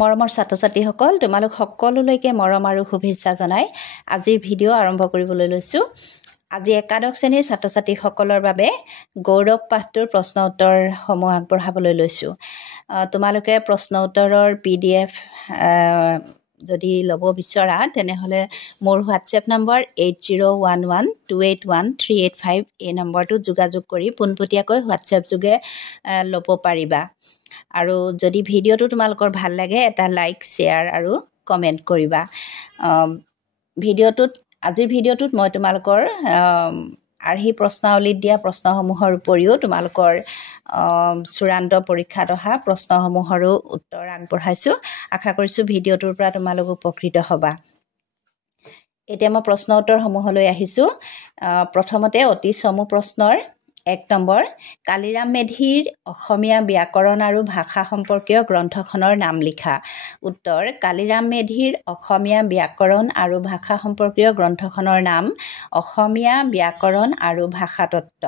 মৰমৰ ছাত্ৰ-ছাত্ৰীসকল তোমালোক সকলোলৈকে মৰম আৰু শুভেচ্ছা জনাই আজিৰ ভিডিঅ' আৰম্ভ কৰিবলৈ লৈছো। আজি একাদশ শ্ৰেণীৰ ছাত্ৰ-ছাত্ৰীসকলৰ বাবে গৌৰৱ পাঠটোৰ প্ৰশ্ন উত্তৰ সমূহ আগবঢ়াবলৈ লৈছো। তোমালোকে প্ৰশ্ন উত্তৰৰ PDF যদি ল'ব বিচৰা তেনেহলে মোৰ WhatsApp নম্বৰ 8011281385 এই নম্বৰটো যোগাযোগ কৰি পোনপটীয়াকৈ WhatsApp যোগে ল'ব পাৰিবা। আৰু যদি ভিডিঅ'টো তোমালোকৰ ভাল লাগে এটা লাইক শ্বেয়াৰ আৰু কমেণ্ট কৰিবা। আজিৰ ভিডিঅ'টোত মই তোমালোকৰ আৰ্হি প্ৰশ্নাৱলীত দিয়া প্ৰশ্নসমূহৰ উপৰিও তোমালোকৰ চূড়ান্ত পৰীক্ষাত অহা প্ৰশ্নসমূহৰো উত্তৰ আগবঢ়াইছো। আশা কৰিছো ভিডিঅ'টোৰ পৰা তোমালোক উপকৃত হ'বা। এতিয়া মই প্ৰশ্ন উত্তৰসমূহলৈ আহিছো। প্ৰথমতে অতি চমু প্ৰশ্নৰ 1 নম্বৰ কালিৰাম মেধিৰ অসমীয়া ব্যাকৰণ আৰু ভাষা সম্পৰ্কীয় গ্ৰন্থখনৰ নাম লিখা। উত্তৰ কালিৰাম মেধিৰ অসমীয়া ব্যাকৰণ আৰু ভাষা সম্পৰ্কীয় গ্ৰন্থখনৰ নাম অসমীয়া ব্যাকৰণ আৰু ভাষা তত্ত্ব।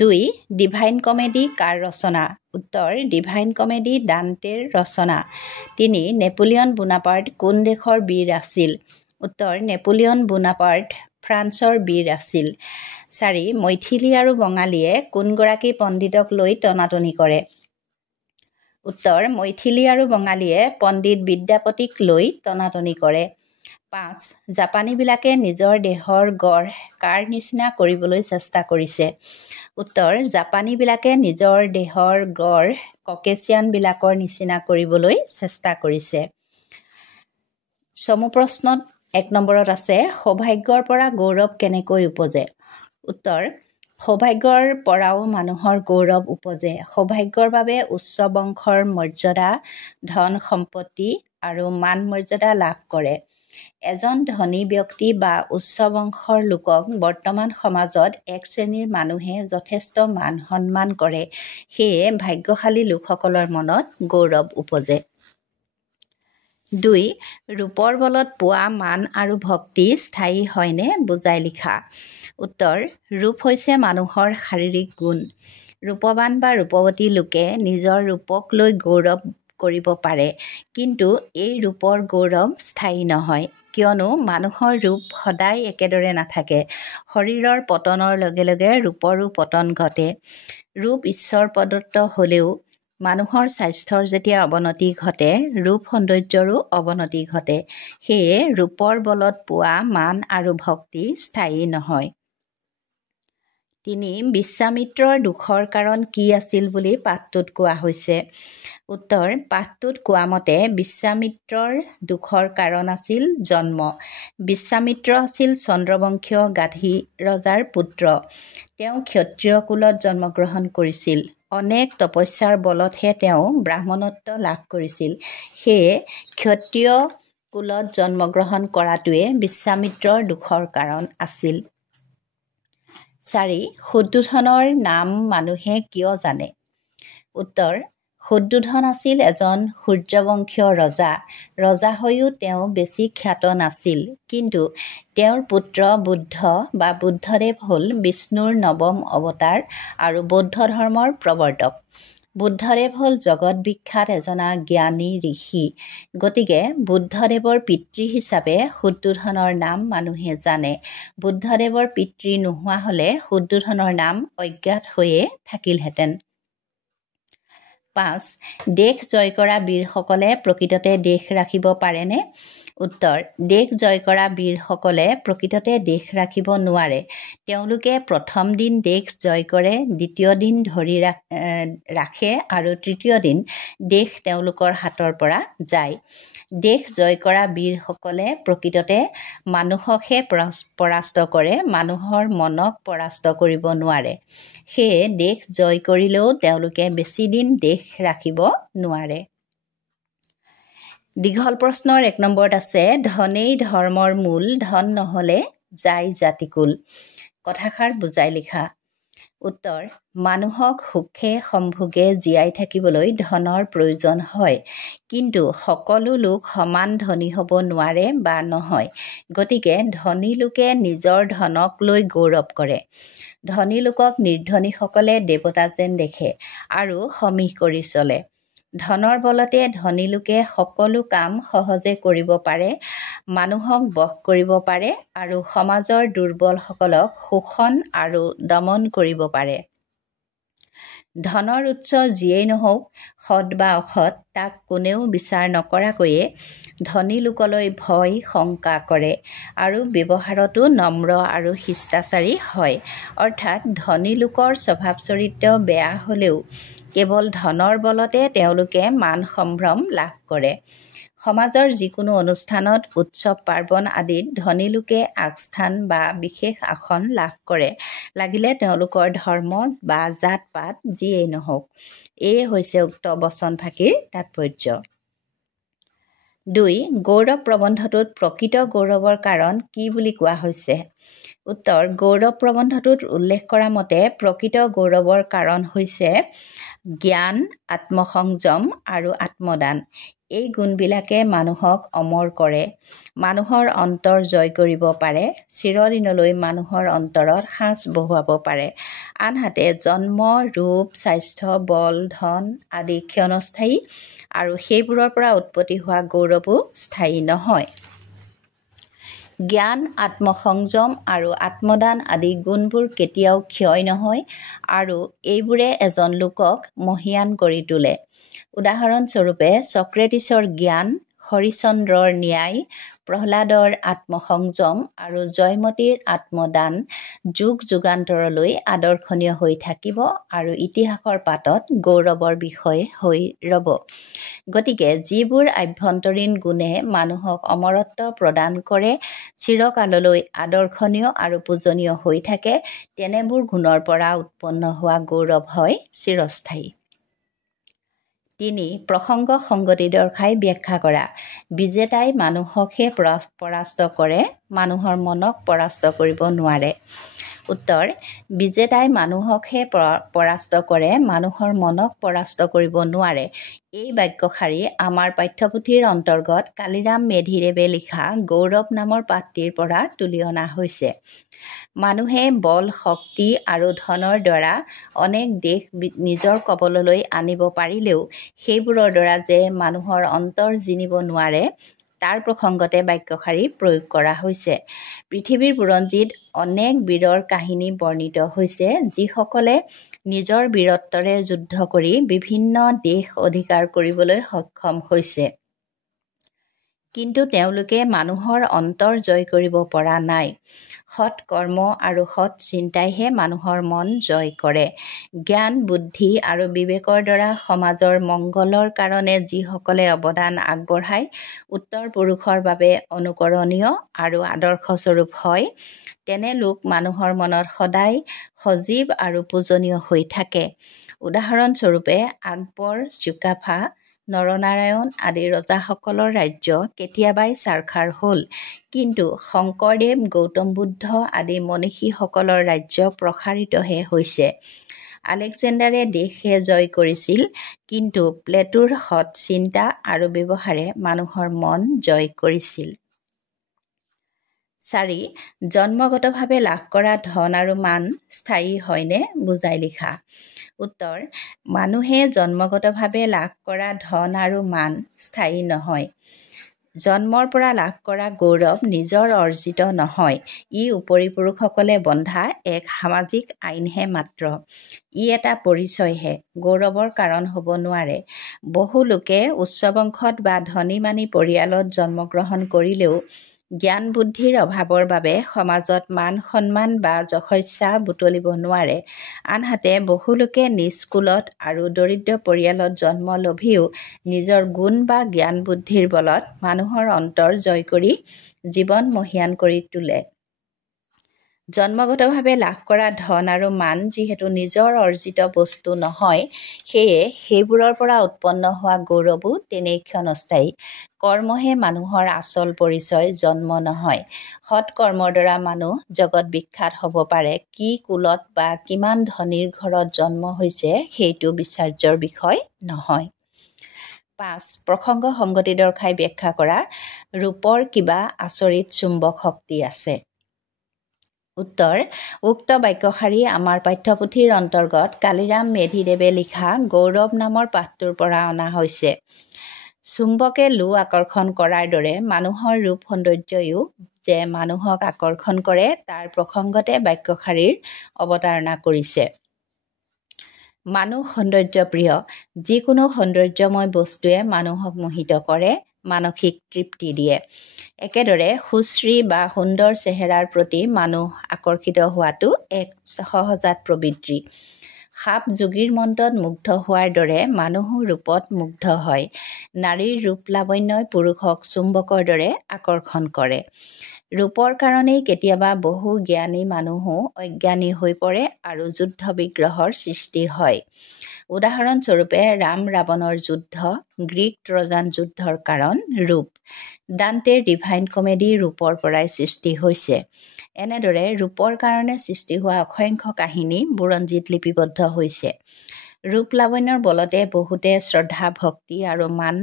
2 ডিভাইন কমেডি কাৰ ৰচনা। উত্তৰ ডিভাইন কমেডি ডান্টেৰ ৰচনা। 3 নেপোলিয়ন বোনাপাৰ্ট কোন দেশৰ বীৰ আছিল। উত্তৰ নেপোলিয়ন বোনাপাৰ্ট ফ্ৰান্সৰ বীৰ আছিল। 4 মৈথিলী আৰু বঙালীয়ে কোনগৰাকী পণ্ডিতক লৈ টনাটনি কৰে। উত্তৰ মৈথিলী আৰু বঙালীয়ে পণ্ডিত বিদ্যাপতিক লৈ টনাটনি কৰে। 5 জাপানীবিলাকে নিজৰ দেহৰ গঢ় কাৰ নিচিনা কৰিবলৈ চেষ্টা কৰিছে। উত্তৰ জাপানীবিলাকে নিজৰ দেহৰ গঢ় ককেচিয়ানবিলাকৰ নিচিনা কৰিবলৈ চেষ্টা কৰিছে। চমু প্ৰশ্নত 1 নম্বৰত আছে সৌভাগ্যৰ পৰা গৌৰৱ কেনেকৈ উপজে। উত্তৰ সৌভাগ্যৰ পৰাও মানুহৰ গৌৰৱ উপজে। সৌভাগ্যৰ বাবে উচ্চ বংশৰ মৰ্যাদা ধন সম্পত্তি আৰু মান মৰ্যাদা লাভ কৰে। এজন ধনী ব্যক্তি বা উচ্চ বংশৰ লোকক বৰ্তমান সমাজত এক শ্ৰেণীৰ মানুহে যথেষ্ট মান সন্মান কৰে। সেয়ে ভাগ্যশালী লোকসকলৰ মনত গৌৰৱ উপজে। 2 ৰূপৰ বলত পোৱা মান আৰু ভক্তি স্থায়ী হয়নে বুজাই লিখা। উত্তৰ ৰূপ হৈছে মানুহৰ শাৰীৰিক গুণ। ৰূপৱান বা ৰূপৱতী লোকে নিজৰ ৰূপক লৈ গৌৰৱ কৰিব পাৰে, কিন্তু এই ৰূপৰ গৌৰৱ স্থায়ী নহয়, কিয়নো মানুহৰ ৰূপ সদায় একেদৰে নাথাকে। শৰীৰৰ পতনৰ লগে লগে ৰূপৰো পতন ঘটে। ৰূপ ঈশ্বৰ প্ৰদত্ত হ'লেও মানুহৰ স্বাস্থ্যৰ যেতিয়া অৱনতি ঘটে ৰূপ সৌন্দৰ্যৰো অৱনতি ঘটে। সেয়ে ৰূপৰ বলত পোৱা মান আৰু ভক্তি স্থায়ী নহয়। 3 বিশ্বামিত্ৰৰ দুখৰ কাৰণ কি আছিল বুলি পাঠটোত কোৱা হৈছে। উত্তৰ পাঠটোত কোৱা মতে বিশ্বামিত্ৰৰ দুখৰ কাৰণ আছিল জন্ম। বিশ্বামিত্ৰ আছিল চন্দ্ৰবংশীয় গাধী ৰজাৰ পুত্ৰ। তেওঁ ক্ষত্ৰিয় কুলত জন্মগ্ৰহণ কৰিছিল। অনেক তপস্যাৰ বলতহে তেওঁ ব্ৰাহ্মণত্ব লাভ কৰিছিল। সেয়ে ক্ষত্ৰিয় কুলত জন্মগ্ৰহণ কৰাটোৱে বিশ্বামিত্ৰৰ দুখৰ কাৰণ আছিল। 4 শুদ্ধোধনৰ নাম মানুহে কিয় জানে। উত্তৰ শুদ্ধোধন আছিল এজন সূৰ্যবংশীয় ৰজা। ৰজা হৈও তেওঁ বেছি খ্যাত নাছিল, কিন্তু তেওঁৰ পুত্ৰ বুদ্ধ বা বুদ্ধদেৱ হ'ল বিষ্ণুৰ নৱম অৱতাৰ আৰু বৌদ্ধ ধৰ্মৰ প্ৰৱৰ্তক। বুদ্ধদেৱ হ'ল জগত বিখ্যাত এজনা জ্ঞানী ঋষি। গতিকে বুদ্ধদেৱৰ পিতৃ হিচাপে শুদ্ধোধনৰ নাম মানুহে জানে। বুদ্ধদেৱৰ পিতৃ নোহোৱা হ'লে শুদ্ধোধনৰ নাম অজ্ঞাত হৈয়ে থাকিলহেঁতেন। 5 দেশ জয় কৰা বীৰসকলে প্ৰকৃততে দেশ ৰাখিব পাৰেনে। উত্তৰ দেশ জয় কৰা বীৰসকলে প্ৰকৃততে দেশ ৰাখিব নোৱাৰে। তেওঁলোকে প্ৰথম দিন দেশ জয় কৰে, দ্বিতীয় দিন ধৰি ৰাখে আৰু তৃতীয় দিন দেশ তেওঁলোকৰ হাতৰ পৰা যায়। দেশ জয় কৰা বীৰসকলে প্ৰকৃততে মানুহকহে পৰাস্ত কৰে, মানুহৰ মনক পৰাস্ত কৰিব নোৱাৰে। সেয়ে দেশ জয় কৰিলেও তেওঁলোকে বেছি দিন দেশ ৰাখিব নোৱাৰে। দীঘল প্ৰশ্নৰ 1 নম্বৰত আছে ধনেই ধৰ্মৰ মূল, ধন নহ'লে যায় জাতিকুল। কথাষাৰ বুজাই লিখা। উত্তৰ মানুহক সুখে সম্ভোগে জীয়াই থাকিবলৈ ধনৰ প্ৰয়োজন হয়, কিন্তু সকলো লোক সমান ধনী হ'ব নোৱাৰে বা নহয়। গতিকে ধনী লোকে নিজৰ ধনক লৈ গৌৰৱ কৰে। ধনী লোকক নিৰ্ধনীসকলে দেৱতা যেন দেখে আৰু সমীহ কৰি চলে। ধনৰ বলতে ধনী লোকে সকলো কাম সহজে কৰিব পাৰে, মানুহক বশ কৰিব পাৰে আৰু সমাজৰ দুৰ্বলসকলক শোষণ আৰু দমন কৰিব পাৰে। ধনৰ উৎস যিয়েই নহওক, সৎ বা অসৎ, তাক কোনেও বিচাৰ নকৰাকৈয়ে ধনী লোকলৈ ভয় শংকা কৰে আৰু ব্যৱহাৰতো নম্ৰ আৰু শিষ্টাচাৰী হয়। অৰ্থাৎ ধনী লোকৰ স্বভাৱ চৰিত্ৰ বেয়া হ'লেও কেৱল ধনৰ বলতে তেওঁলোকে মান সম্ভ্ৰম লাভ কৰে। সমাজৰ যিকোনো অনুষ্ঠানত, উৎসৱ পাৰ্বণ আদিত ধনী লোকে আগস্থান বা বিশেষ আসন লাভ কৰে, লাগিলে তেওঁলোকৰ ধৰ্ম বা জাত পাত যিয়েই নহওক। এয়ে হৈছে উক্ত বচনফাঁকিৰ তাৎপৰ্য। ২. গৌৰৱ প্ৰবন্ধটোত প্ৰকৃত গৌৰৱৰ কাৰণ কি বুলি কোৱা হৈছে? উত্তৰ: গৌৰৱ প্ৰবন্ধটোত উল্লেখ কৰা মতে প্ৰকৃত গৌৰৱৰ কাৰণ হৈছে জ্ঞান, আত্মসংযম আৰু আত্মদান। এই গুণবিলাকে মানুহক অমৰ কৰে, মানুহৰ অন্তৰ জয় কৰিব পাৰে, চিৰদিনলৈ মানুহৰ অন্তৰত সাঁচ বহুৱাব পাৰে। আনহাতে জন্ম, ৰূপ, স্বাস্থ্য, বল, ধন আদি ক্ষণস্থায়ী আৰু সেইবোৰৰ পৰা উৎপত্তি হোৱা গৌৰৱো স্থায়ী নহয়। জ্ঞান, আত্মসংযম আৰু আত্মদান আদি গুণবোৰ কেতিয়াও ক্ষয় নহয় আৰু এইবোৰে এজন লোকক মহীয়ান কৰি তোলে। উদাহৰণস্বৰূপে ছক্ৰেটিছৰ জ্ঞান, হৰিশ্চন্দ্ৰৰ ন্যায়, প্ৰহ্লাদৰ আত্মসংযম আৰু জয়মতীৰ আত্মদান যুগ যুগান্তৰলৈ আদৰ্শনীয় হৈ থাকিব আৰু ইতিহাসৰ পাতত গৌৰৱৰ বিষয় হৈ ৰ'ব। গতিকে যিবোৰ আভ্যন্তৰীণ গুণে মানুহক অমৰত্ব প্ৰদান কৰে, চিৰকাললৈ আদৰ্শনীয় আৰু পূজনীয় হৈ থাকে, তেনেবোৰ গুণৰ পৰা উৎপন্ন হোৱা গৌৰৱ হয় চিৰস্থায়ী। ৩. প্ৰসংগ সংগতি দৰ্শাই ব্যাখ্যা কৰা। বিজেতাই মানুহকহে পৰাস্ত কৰে, মানুহৰ মনক পৰাস্ত কৰিব নোৱাৰে। উত্তৰ: বিজেতাই মানুহকহে পৰাস্ত কৰে, মানুহৰ মনক পৰাস্ত কৰিব নোৱাৰে। এই বাক্যশাৰী আমাৰ পাঠ্যপুথিৰ অন্তৰ্গত কালিৰাম মেধিদেৱে লিখা গৌৰৱ নামৰ পাঠটিৰ পৰা তুলি অনা হৈছে। মানুহে বল, শক্তি আৰু ধনৰ দ্বাৰা অনেক দেশ নিজৰ কবললৈ আনিব পাৰিলেও সেইবোৰৰ দ্বাৰা যে মানুহৰ অন্তৰ জিনিব নোৱাৰে, তাৰ প্ৰসংগতে বাক্যশাৰী প্ৰয়োগ কৰা হৈছে। পৃথিৱীৰ বুৰঞ্জীত অনেক বীৰৰ কাহিনী বৰ্ণিত হৈছে, যিসকলে নিজৰ বীৰত্বৰে যুদ্ধ কৰি বিভিন্ন দেশ অধিকাৰ কৰিবলৈ সক্ষম হৈছে। কিন্তু তেওঁলোকে মানুহৰ অন্তৰ জয় কৰিব পৰা নাই। সৎ কৰ্ম আৰু সৎ চিন্তাইহে মানুহৰ মন জয় কৰে। জ্ঞান, বুদ্ধি আৰু বিবেকৰ দ্বাৰা সমাজৰ মংগলৰ কাৰণে যিসকলে অৱদান আগবঢ়ায়, উত্তৰ পুৰুষৰ বাবে অনুকৰণীয় আৰু আদৰ্শস্বৰূপ হয়, তেনে লোক মানুহৰ মনত সদায় সজীৱ আৰু পূজনীয় হৈ থাকে। উদাহৰণস্বৰূপে আকবৰ, চুকাফা, নৰনাৰায়ণ আদি ৰজাসকলৰ ৰাজ্য কেতিয়াবাই ছাৰখাৰ হ'ল, কিন্তু শংকৰদেৱ, গৌতম বুদ্ধ আদি মনীষীসকলৰ ৰাজ্য প্ৰসাৰিতহে হৈছে। আলেকজেণ্ডাৰে দেশহে জয় কৰিছিল, কিন্তু প্লেটোৰ সৎ চিন্তা আৰু ব্যৱহাৰে মানুহৰ মন জয় কৰিছিল। ৪. জন্মগতভাৱে লাভ কৰা ধন আৰু মান স্থায়ী হয়নে বুজাই লিখা। উত্তৰ: মানুহে জন্মগতভাৱে লাভ কৰা ধন আৰু মান স্থায়ী নহয়। জন্মৰ পৰা লাভ কৰা গৌৰৱ নিজৰ অৰ্জিত নহয়, ই উপৰিপুৰুষসকলে বন্ধা এক সামাজিক আইনহে মাত্ৰ। ই এটা পৰিচয়হে, গৌৰৱৰ কাৰণ হ'ব নোৱাৰে। বহু লোকে উচ্চ বংশত বা ধনী-মানী পৰিয়ালত জন্মগ্ৰহণ কৰিলেও জ্ঞান বুদ্ধিৰ অভাৱৰ বাবে সমাজত মান সন্মান বা যশস্যা বুটলিব নোৱাৰে। আনহাতে বহু লোকে নিজ কুলত আৰু দৰিদ্ৰ পৰিয়ালত জন্ম লভিও নিজৰ গুণ বা জ্ঞান বুদ্ধিৰ বলত মানুহৰ অন্তৰ জয় কৰি জীৱন মহীয়ান কৰি তোলে। জন্মগতভাৱে লাভ কৰা ধন আৰু মান যিহেতু নিজৰ অৰ্জিত বস্তু নহয়, সেয়ে সেইবোৰৰ পৰা উৎপন্ন হোৱা গৌৰৱো তেনেই ক্ষণস্থায়ী। কৰ্মহে মানুহৰ আচল পৰিচয়, জন্ম নহয়। সৎ কৰ্মৰ দ্বাৰা মানুহ জগত বিখ্যাত হ'ব পাৰে, কি কুলত বা কিমান ধনীৰ ঘৰত জন্ম হৈছে সেইটো বিচাৰ্যৰ বিষয় নহয়। ৫. প্ৰসংগ সংগতি দৰ্শাই ব্যাখ্যা কৰা। ৰূপৰ কিবা আচৰিত চুম্বক শক্তি আছে। উত্তৰ উক্ত বাক্যশাৰী আমাৰ পাঠ্যপুথিৰ অন্তৰ্গত কালিৰাম মেধিদেৱে লিখা গৌৰৱ নামৰ পাঠটোৰ পৰা অনা হৈছে। চুম্বকে লো আকৰ্ষণ কৰাৰ দৰে মানুহৰ ৰূপ সৌন্দৰ্যয়ো যে মানুহক আকৰ্ষণ কৰে তাৰ প্ৰসংগতে বাক্যশাৰীৰ অৱতাৰণা কৰিছে। মানুহ সৌন্দৰ্যপ্ৰিয়। যিকোনো সৌন্দৰ্যময় বস্তুৱে মানুহক মোহিত কৰে, মানসিক তৃপ্তি দিয়ে। একেদৰে সুশ্ৰী বা সুন্দৰ চেহেৰাৰ প্ৰতি মানুহ আকৰ্ষিত হোৱাটো এক সহজাত প্ৰবৃত্তি। সাপ যোগীৰ মন্ত্ৰত মুগ্ধ হোৱাৰ দৰে মানুহো ৰূপত মুগ্ধ হয়। নাৰীৰ ৰূপ লাৱণ্যই পুৰুষক চুম্বকৰ দৰে আকৰ্ষণ কৰে। ৰূপৰ কাৰণেই কেতিয়াবা বহু জ্ঞানী মানুহো অজ্ঞানী হৈ পৰে আৰু যুদ্ধ বিগ্ৰহৰ সৃষ্টি হয়। উদাহৰণস্বৰূপে ৰাম ৰাৱণৰ যুদ্ধ, গ্ৰীক ট্ৰজান যুদ্ধৰ কাৰণ ৰূপ। ডান্তেৰ ডিভাইন কমেডি ৰূপৰ পৰাই সৃষ্টি হৈছে। এনেদৰে ৰূপৰ কাৰণে সৃষ্টি হোৱা অসংখ্য কাহিনী বুৰঞ্জীত লিপিবদ্ধ হৈছে। ৰূপ লাৱণ্যৰ বলতে বহুতে শ্ৰদ্ধা ভক্তি আৰু মান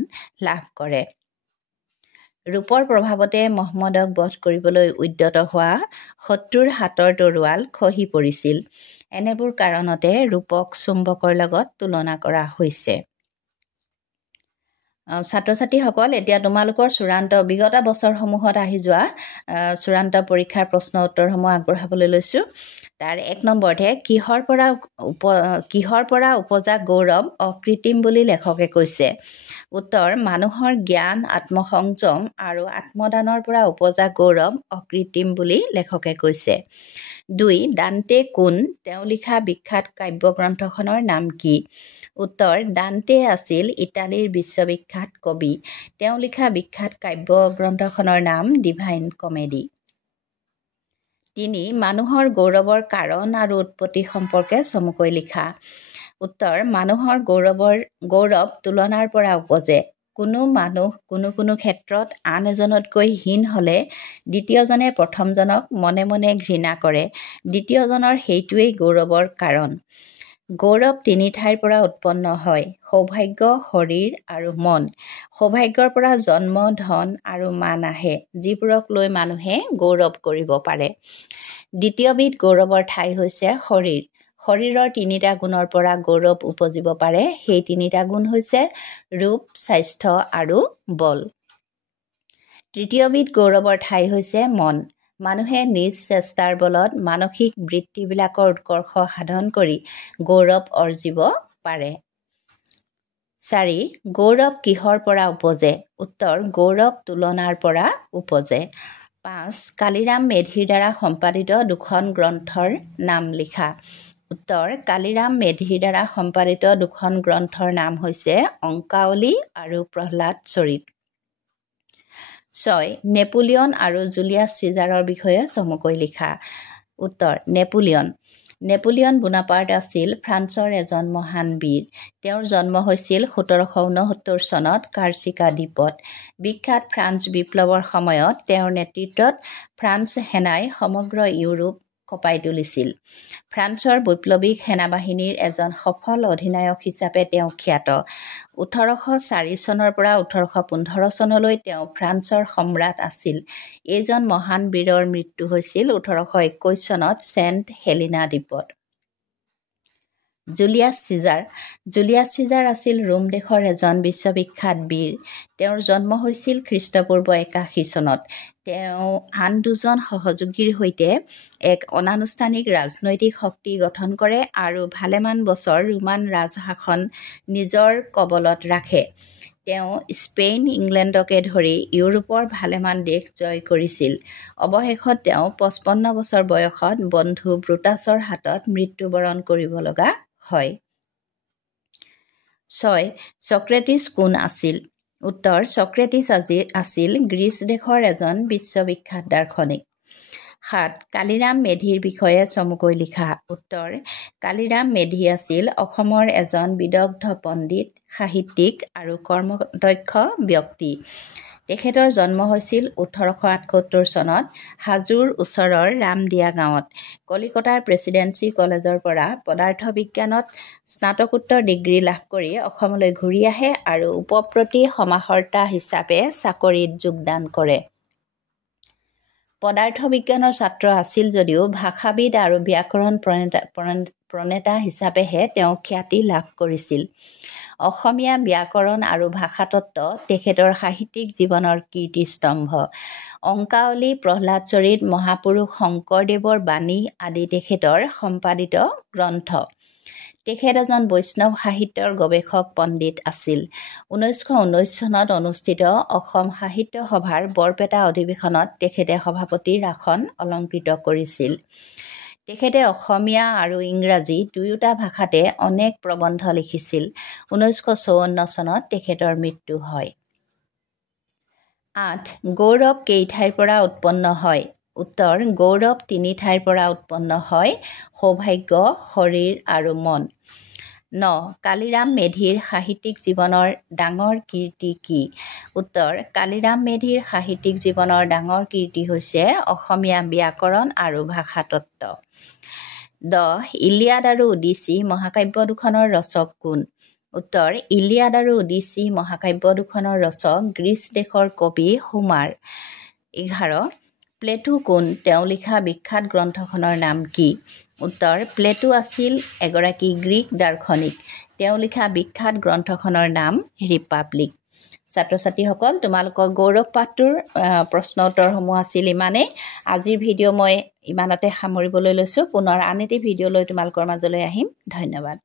লাভ কৰে। ৰূপৰ প্ৰভাৱতে মহম্মদক বধ কৰিবলৈ উদ্যত হোৱা শত্ৰুৰ হাতৰ তৰোৱাল খহি পৰিছিল। এনেবোৰ কাৰণতে ৰূপক চুম্বকৰ লগত তুলনা কৰা হৈছে। ছাত্ৰ ছাত্ৰীসকল, এতিয়া তোমালোকৰ চূড়ান্ত বিগত বছৰসমূহত আহি যোৱা চূড়ান্ত পৰীক্ষাৰ প্ৰশ্ন উত্তৰসমূহ আগবঢ়াবলৈ লৈছোঁ। তাৰ 1 নম্বৰতে কিহৰ পৰা উপজা গৌৰৱ অকৃত্ৰিম বুলি লেখকে কৈছে? উত্তৰ মানুহৰ জ্ঞান, আত্মসংযম আৰু আত্মদানৰ পৰা উপজা গৌৰৱ অকৃত্ৰিম বুলি লেখকে কৈছে। 2. ডান্তে কোন? তেওঁ লিখা বিখ্যাত কাব্যগ্ৰন্থখনৰ নাম কি? উত্তৰ ডান্তে আছিল ইটালীৰ বিশ্ববিখ্যাত কবি। তেওঁ লিখা বিখ্যাত কাব্যগ্ৰন্থখনৰ নাম ডিভাইন কমেডি। 3. মানুহৰ গৌৰৱৰ কাৰণ আৰু উৎপত্তি সম্পৰ্কে চমুকৈ লিখা। উত্তৰ মানুহৰ গৌৰৱ তুলনাৰ পৰা উপজে। কোনো মানুহ কোনো ক্ষেত্ৰত আন এজনতকৈ হীন হ'লে দ্বিতীয়জনে প্ৰথমজনক মনে মনে ঘৃণা কৰে। দ্বিতীয়জনৰ সেইটোৱেই গৌৰৱৰ কাৰণ। গৌৰৱ 3 ঠাইৰ পৰা উৎপন্ন হয়: সৌভাগ্য, শৰীৰ আৰু মন। সৌভাগ্যৰ পৰা জন্ম, ধন আৰু মান আহে, যিবোৰক লৈ মানুহে গৌৰৱ কৰিব পাৰে। দ্বিতীয়বিধ গৌৰৱৰ ঠাই হৈছে শৰীৰ। শৰীৰৰ 3টা গুণৰ পৰা গৌৰৱ উপজিব পাৰে। সেই 3টা গুণ হৈছে ৰূপ, স্বাস্থ্য আৰু বল। তৃতীয়বিধ গৌৰৱৰ ঠাই হৈছে মন। মানুহে নিজ চেষ্টাৰ বলত মানসিক বৃত্তিবিলাকৰ উৎকৰ্ষ সাধন কৰি গৌৰৱ অৰ্জিব পাৰে। 4. গৌৰৱ কিহৰ পৰা উপজে? উত্তৰ গৌৰৱ তুলনাৰ পৰা উপজে। 5. কালিৰাম মেধিৰ দ্বাৰা সম্পাদিত 2খন গ্ৰন্থৰ নাম লিখা। উত্তৰ কালিৰাম মেধিৰ দ্বাৰা সম্পাদিত 2খন গ্ৰন্থৰ নাম হৈছে অংকাৱলী আৰু প্ৰহ্লাদ চৰিত। 6. নেপোলিয়ন আৰু জুলিয়াছ চিজাৰৰ বিষয়ে চমুকৈ লিখা। উত্তৰ নেপোলিয়ন বোনাপাৰ্ট আছিল ফ্ৰান্সৰ এজন মহান বীৰ। তেওঁৰ জন্ম হৈছিল 1769 চনত কাৰ্চিকা দ্বীপত। বিখ্যাত ফ্ৰান্স বিপ্লৱৰ সময়ত তেওঁৰ নেতৃত্বত ফ্ৰান্স সেনাই সমগ্ৰ ইউৰোপ কঁপাই তুলিছিল। ফ্ৰান্সৰ বৈপ্লৱিক সেনাবাহিনীৰ এজন সফল অধিনায়ক হিচাপে তেওঁ খ্যাত। 1804 চনৰ পৰা 1815 চনলৈ তেওঁ ফ্ৰান্সৰ সম্ৰাট আছিল। এইজন মহান বীৰৰ মৃত্যু হৈছিল 1821 চনত ছেণ্ট হেলিনা দ্বীপত। জুলিয়াছ চিজাৰ আছিল ৰোম দেশৰ এজন বিশ্ববিখ্যাত বীৰ। তেওঁৰ জন্ম হৈছিল খ্ৰীষ্টপূৰ্ব 81 চনত। তেওঁ আন 2জন সহযোগীৰ সৈতে এক অনানুষ্ঠানিক ৰাজনৈতিক শক্তি গঠন কৰে আৰু ভালেমান বছৰ ৰোমান ৰাজশাসন নিজৰ কবলত ৰাখে। তেওঁ স্পেইন, ইংলেণ্ডকে ধৰি ইউৰোপৰ ভালেমান দেশ জয় কৰিছিল। অৱশেষত তেওঁ 55 বছৰ বয়সত বন্ধু ব্ৰুটাছৰ হাতত মৃত্যুবৰণ কৰিব লগা হয়। 6. ছক্ৰেটিছ কোন আছিল? উত্তৰ ছক্ৰেটিছ আছিল গ্ৰীচ দেশৰ এজন বিশ্ববিখ্যাত দাৰ্শনিক। 7. কালিৰাম মেধিৰ বিষয়ে চমুকৈ লিখা। উত্তৰ কালিৰাম মেধি আছিল অসমৰ এজন বিদগ্ধ পণ্ডিত, সাহিত্যিক আৰু কৰ্মদক্ষ ব্যক্তি। তেখেতৰ জন্ম হৈছিল 1878 চনত হাজোৰ ওচৰৰ ৰামদিয়া গাঁৱত। কলিকতাৰ প্ৰেছিডেন্সি কলেজৰ পৰা পদাৰ্থ বিজ্ঞানত স্নাতকোত্তৰ ডিগ্ৰী লাভ কৰি অসমলৈ ঘূৰি আহে আৰু উপপ্ৰতি সমাহৰ্তা হিচাপে চাকৰিত যোগদান কৰে। পদাৰ্থ বিজ্ঞানৰ ছাত্ৰ আছিল যদিও ভাষাবিদ আৰু ব্যাকৰণ প্ৰণেতা হিচাপেহে তেওঁ খ্যাতি লাভ কৰিছিল। অসমীয়া ব্যাকৰণ আৰু ভাষাতত্ত্ব তেখেতৰ সাহিত্যিক জীৱনৰ কীৰ্তিস্তম্ভ। অংকাৱলী, প্ৰহ্লাদ চৰিত, মহাপুৰুষ শংকৰদেৱৰ বাণী আদি তেখেতৰ সম্পাদিত গ্ৰন্থ। তেখেত এজন বৈষ্ণৱ সাহিত্যৰ গৱেষক পণ্ডিত আছিল। 1919 চনত অনুষ্ঠিত অসম সাহিত্য সভাৰ বৰপেটা অধিৱেশনত তেখেতে সভাপতিৰ আসন অলংকৃত কৰিছিল। তেখেতে অসমীয়া আৰু ইংৰাজী দুয়োটা ভাষাতে অনেক প্ৰবন্ধ লিখিছিল। 1954 চনত তেখেতৰ মৃত্যু হয়। 8. গৌৰৱ কেইঠাইৰ পৰা উৎপন্ন হয়? উত্তৰ: গৌৰৱ 3 ঠাইৰ পৰা উৎপন্ন হয়: সৌভাগ্য, শৰীৰ আৰু মন। 9. কালিৰাম মেধিৰ সাহিত্যিক জীৱনৰ ডাঙৰ কীৰ্তি কি? উত্তৰ: কালিৰাম মেধিৰ সাহিত্যিক জীৱনৰ ডাঙৰ কীৰ্তি হৈছে অসমীয়া ব্যাকৰণ আৰু ভাষাতত্ত্ব। 10. ইলিয়াড আৰু ওডিচি মহাকাব্য দুখনৰ ৰচক কোন? উত্তৰ: ইলিয়াড আৰু ওডিচি মহাকাব্য দুখনৰ ৰচক গ্ৰীচ দেশৰ কবি হোমাৰ। 11. প্লেটো কোন? তেওঁ লিখা বিখ্যাত গ্ৰন্থখনৰ নাম কি? উত্তৰ: প্লেটো আছিল এগৰাকী গ্ৰীক দাৰ্শনিক। তেওঁ লিখা বিখ্যাত গ্ৰন্থখনৰ নাম ৰিপাব্লিক। ছাত্ৰ ছাত্ৰীসকল, তোমালোকৰ গৌৰৱ পাঠটোৰ প্ৰশ্ন উত্তৰসমূহ আছিল ইমানেই। আজিৰ ভিডিঅ' মই ইমানতে সামৰিবলৈ লৈছোঁ। পুনৰ আন এটি ভিডিঅ' লৈ তোমালোকৰ মাজলৈ আহিম। ধন্যবাদ।